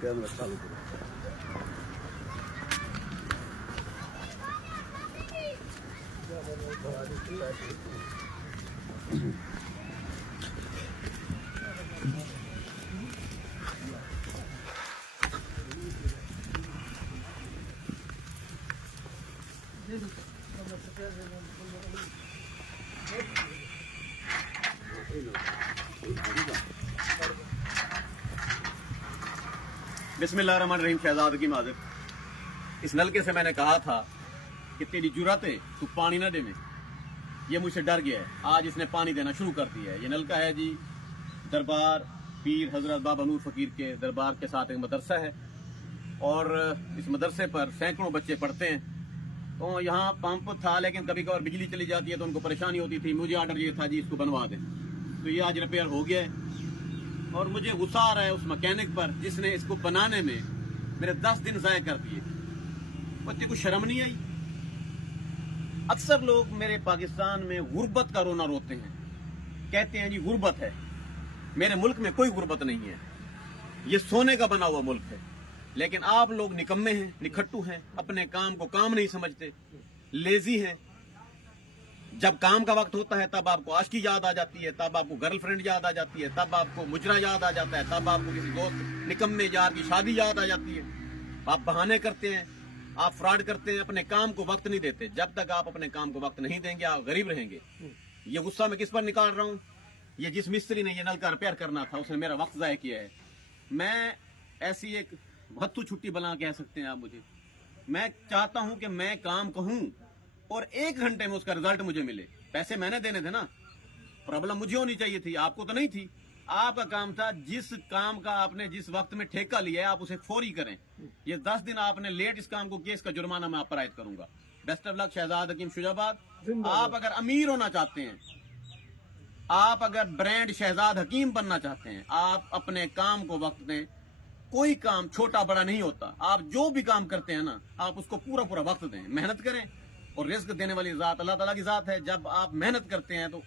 Camera चालू करो। बिस्मिल्लाहिर्रहमानिर्रहीम। शहजाद की माजिर, इस नलके से मैंने कहा था कि तेरी जुर्रत है तू पानी ना दे में। ये मुझसे डर गया है, आज इसने पानी देना शुरू कर दिया है। ये नलका है जी दरबार पीर हजरत बाबा नूर फकीर के दरबार के साथ एक मदरसा है और इस मदरसे पर सैकड़ों बच्चे पढ़ते हैं। तो यहाँ पंप था लेकिन कभी कभार बिजली चली जाती है तो उनको परेशानी होती थी। मुझे ऑर्डर ये था जी इसको बनवा दें, तो ये आज रिपेयर हो गया है और मुझे गुस्सा आ रहा है उस मैकेनिक पर जिसने इसको बनाने में मेरे 10 दिन ज़ाया कर दिए। बच्चे को शर्म नहीं आई। अक्सर लोग मेरे पाकिस्तान में गुर्बत का रोना रोते हैं, कहते हैं जी गुर्बत है। मेरे मुल्क में कोई गुर्बत नहीं है, ये सोने का बना हुआ मुल्क है। लेकिन आप लोग निकम्मे हैं, निखट्टू हैं, अपने काम को काम नहीं समझते, लेजी हैं। जब काम का वक्त होता है तब आपको आशिकी याद आ जाती है, तब आपको गर्लफ्रेंड याद आ जाती है, तब आपको मुजरा याद आ जाता है, तब आपको किसी दोस्त निकम्मे यार की शादी याद आ जाती है। आप बहाने करते हैं, आप फ्रॉड करते हैं, अपने काम को वक्त नहीं देते। जब तक आप अपने काम को वक्त नहीं देंगे आप गरीब रहेंगे। ये गुस्सा मैं किस पर निकाल रहा हूँ? ये जिस मिस्त्री ने ये नल का रिपेयर करना था उसने मेरा वक्त ज़ाया किया है। मैं ऐसी एक भत्तू छुट्टी बना कह सकते हैं आप मुझे। मैं चाहता हूं कि मैं काम कहूं और 1 घंटे में उसका रिजल्ट मुझे मिले। पैसे मैंने देने थे ना, प्रॉब्लम मुझे होनी चाहिए थी, आपको तो नहीं थी। आपका काम था जिस काम का आपने जिस वक्त में ठेका लिया है आप उसे फौरी करें। ये 10 दिन आपने लेट इस काम को किया, इसका जुर्माना मैं आप पर आयद करूंगा। Best of luck. Shahzad Hakim Shujabad. आप अगर अमीर होना चाहते हैं, आप अगर ब्रांड शहजाद हकीम बनना चाहते हैं, आप अपने काम को वक्त दें। कोई काम छोटा बड़ा नहीं होता। आप जो भी काम करते हैं ना आप उसको पूरा पूरा वक्त दें, मेहनत करें। और रिस्क देने वाली जात अल्लाह ताला की जात है। जब आप मेहनत करते हैं तो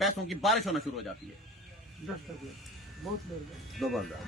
पैसों की बारिश होना शुरू हो जाती है। जबरदस्त।